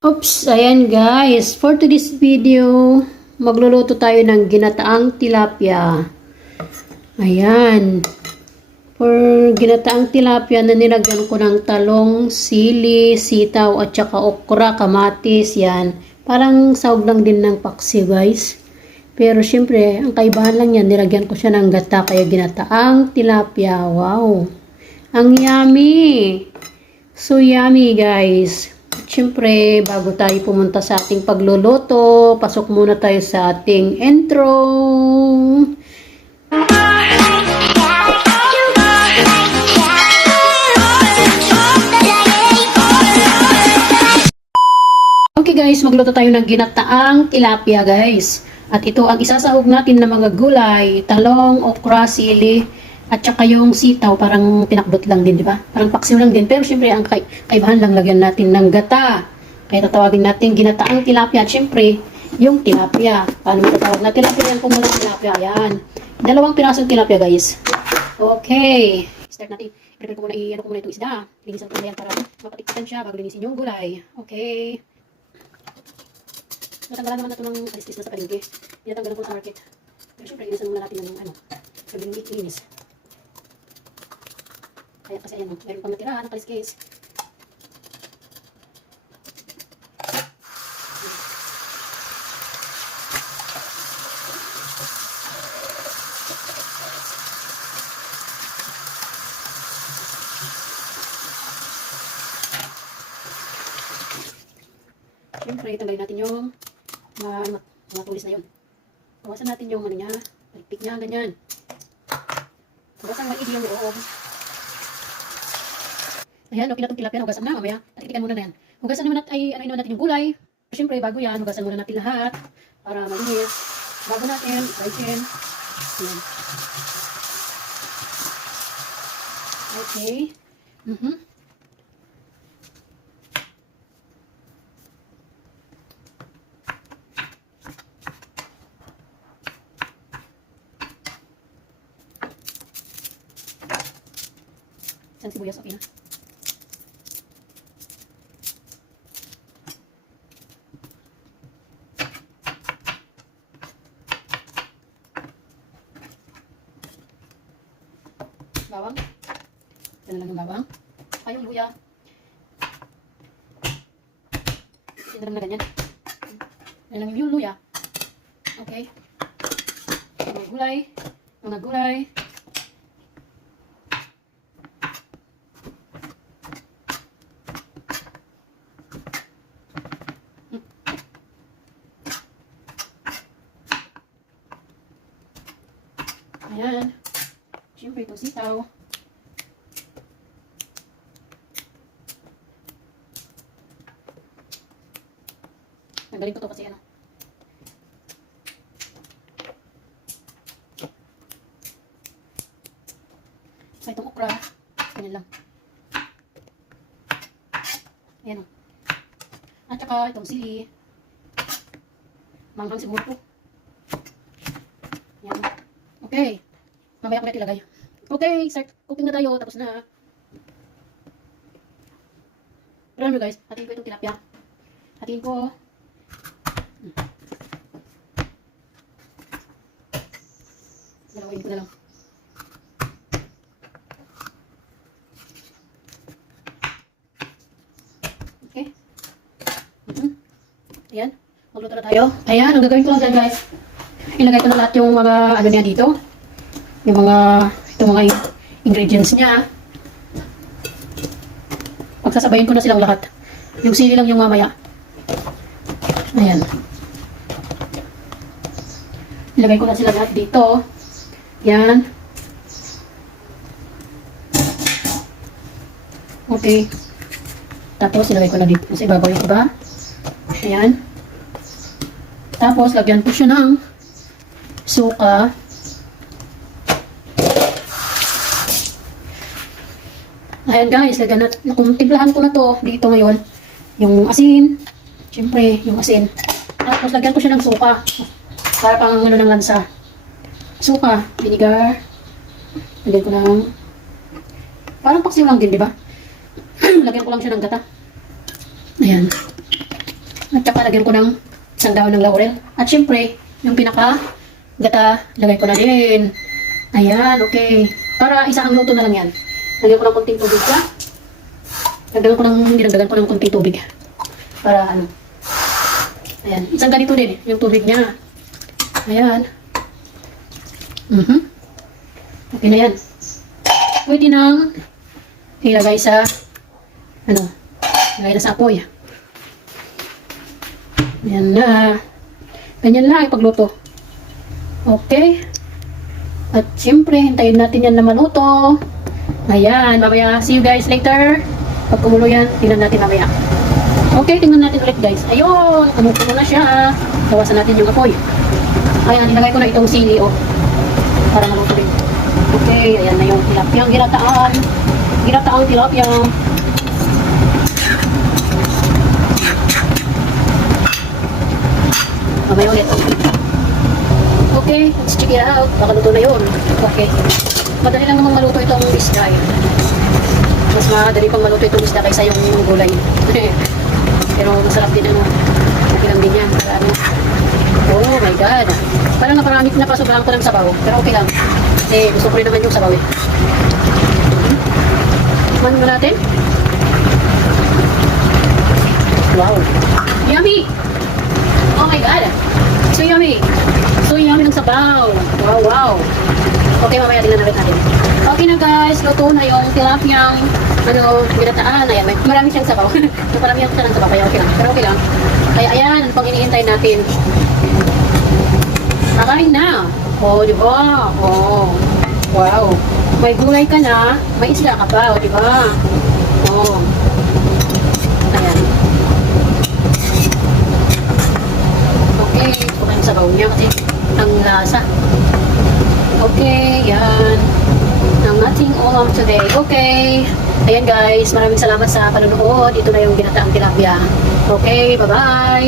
Oops, ayan guys. For today's video, magluluto tayo ng ginataang tilapia. Ayan. For ginataang tilapia na nilagyan ko ng talong, sili, sitaw, at saka okra, kamatis, yan. Parang sahog lang din ng paksi guys. Pero syempre, ang kaibahan lang yan, nilagyan ko siya ng gata, kaya ginataang tilapia. Wow! Ang yummy! So yummy guys! Siyempre, bago tayo pumunta sa ating pagluluto, pasok muna tayo sa ating intro. Okay guys, magluto tayo ng ginataang tilapia guys. At ito ang isasahog natin na mga gulay, talong, okra, sili, at saka yung sitaw, parang pinakbot lang din, di ba? Parang paksiw lang din. Pero syempre, ang kay kaibahan lang lagyan natin ng gata. Kaya tatawagin natin ginataang tilapia. At syempre, yung tilapia. Paano matatawag na tilapia yan kung walang tilapia? Ayan. Dalawang pirasong tilapia, guys. Okay. Start natin. Prepare ko muna, i-ano ko muna itong isda. Linisan ko muna yan para mapatikpitan siya bago linisin yung gulay. Okay. Natanggalan naman na ito ng alistis na sa palengke. Tinatanggalan ko sa market. Pero syempre, linisan muna natin ng ano, gabing linis. Kaya kasi ayan, meron pang natira ng kaliskis. Siyempre, tanggalin natin yung mga, mga, mga tulis na yun. Bawasan natin yung ano niya, palikpik niya, ganyan. Bawasan maigi yung loob. Ayan, okay na itong tilapia. Hugasan na mamaya. Tatikikan muna na yan. Hugasan naman natin, ay, ano naman natin yung gulay. Siyempre, bago yan, hugasan muna natin lahat. Para malinis. Bago natin, rice Ayan. Okay. Mhm. Isang sibuyas, okay na. Bawang. Yan lang yung bawang. Ay, luya. Sinaram na ganyan. Yan lang yung luya. Okay. Mga gulay. Mga gulay. Ayan. Itong sitaw. Nagaling ko to kasi ano. Sa itong okra. Ganyan lang. Ayan o. At saka itong sili. Manghang siguro po. Ayan. Okay. Mamaya ko na ilagay. Okay, start cooking na tayo. Tapos na. Pero ano guys, hatiin ko itong tilapia. Hatiin ko. Hmm. Dalawain ko na lang. Okay. Mhm. Ayan. Magluto na tayo. Ayan, ang gagawin ko lang dyan guys. Ilagay ko na lahat yung mga ano niya dito. Yung mga, itong mga ingredients niya. Pagsasabayin ko na silang lahat. Yung sili lang yung mamaya. Ayan. Ilagay ko na sila lahat dito. Yan. Okay. Tapos, ilagay ko na dito sa ibabaw yung iba. Ayan. Tapos, lagyan ko siya ng suka. Ayan guys, lagyan na, kung timplahan ko na to dito ngayon, yung asin, syempre, yung asin. Tapos lagyan ko siya ng suka, para pang ano ng lansa. Suka, vinegar, lagyan ko ng, parang paksiw lang din, di ba? lagyan ko lang siya ng gata. Ayan. At saka lagyan ko ng isang dahon ng laurel. At syempre, yung pinaka gata, lagay ko na din. Ayan, okay. Para isa ang luto na lang yan. Lagyan ko ng konting tubig pa. Lagyan ko ng, dinagdagan ko ng konting tubig. Para ano. Ayan, isang ganito din, yung tubig niya. Ayan. Mhm. Okay na yan. Pwede nang ilagay sa ano, ilagay na sa apoy. Ayan na. Ganyan lang ang pagluto. Okay. At siyempre, hintayin natin yan na maluto. Ayan, mamaya. See you guys later. Pag kumulo yan, tingnan natin mamaya. Okay, tingnan natin ulit guys. Ayun, kumukulo na siya. Bawasan natin yung apoy. Ayan, nilagay ko na itong sili, oh. Para maluto din. Okay, ayan na yung tilapyang ginataan. Ginataang tilapia. Mamaya ulit. Okay, let's check it out. Baka luto na yun. Okay. Madali lang namang maluto itong isda. eh. Mas madali pang maluto itong isda kaysa yung gulay. Pero masarap din ano. Okay lang din yan. Ano. Oh my God. Parang naparami, napasobrahan ko ng sabaw. Pero okay lang. Kasi gusto ko rin naman yung sabaw eh. Tikman mo natin. Wow. Yummy! Oh my God! So yummy! So yummy ng sabaw! Wow, wow! Okay, mamaya tingnan natin natin. Okay na guys, luto na yung tilapiyang ano, ginataan. Ayan, may marami siyang sabaw. Marami siya ng sabaw, kaya okay lang. Pero okay lang. Kaya ayan, pang iniintay natin? Kakain na! Oh, di ba? Oh. Wow. May gulay ka na, may isda ka pa, oh, di ba? Oh. Ayan. Okay, kumain yung sabaw niya kasi ang lasa. Okay, yan. Ang ating ulam today. Okay. Ayan guys, maraming salamat sa panonood. Ito na yung ginataang tilapia. Okay, bye-bye.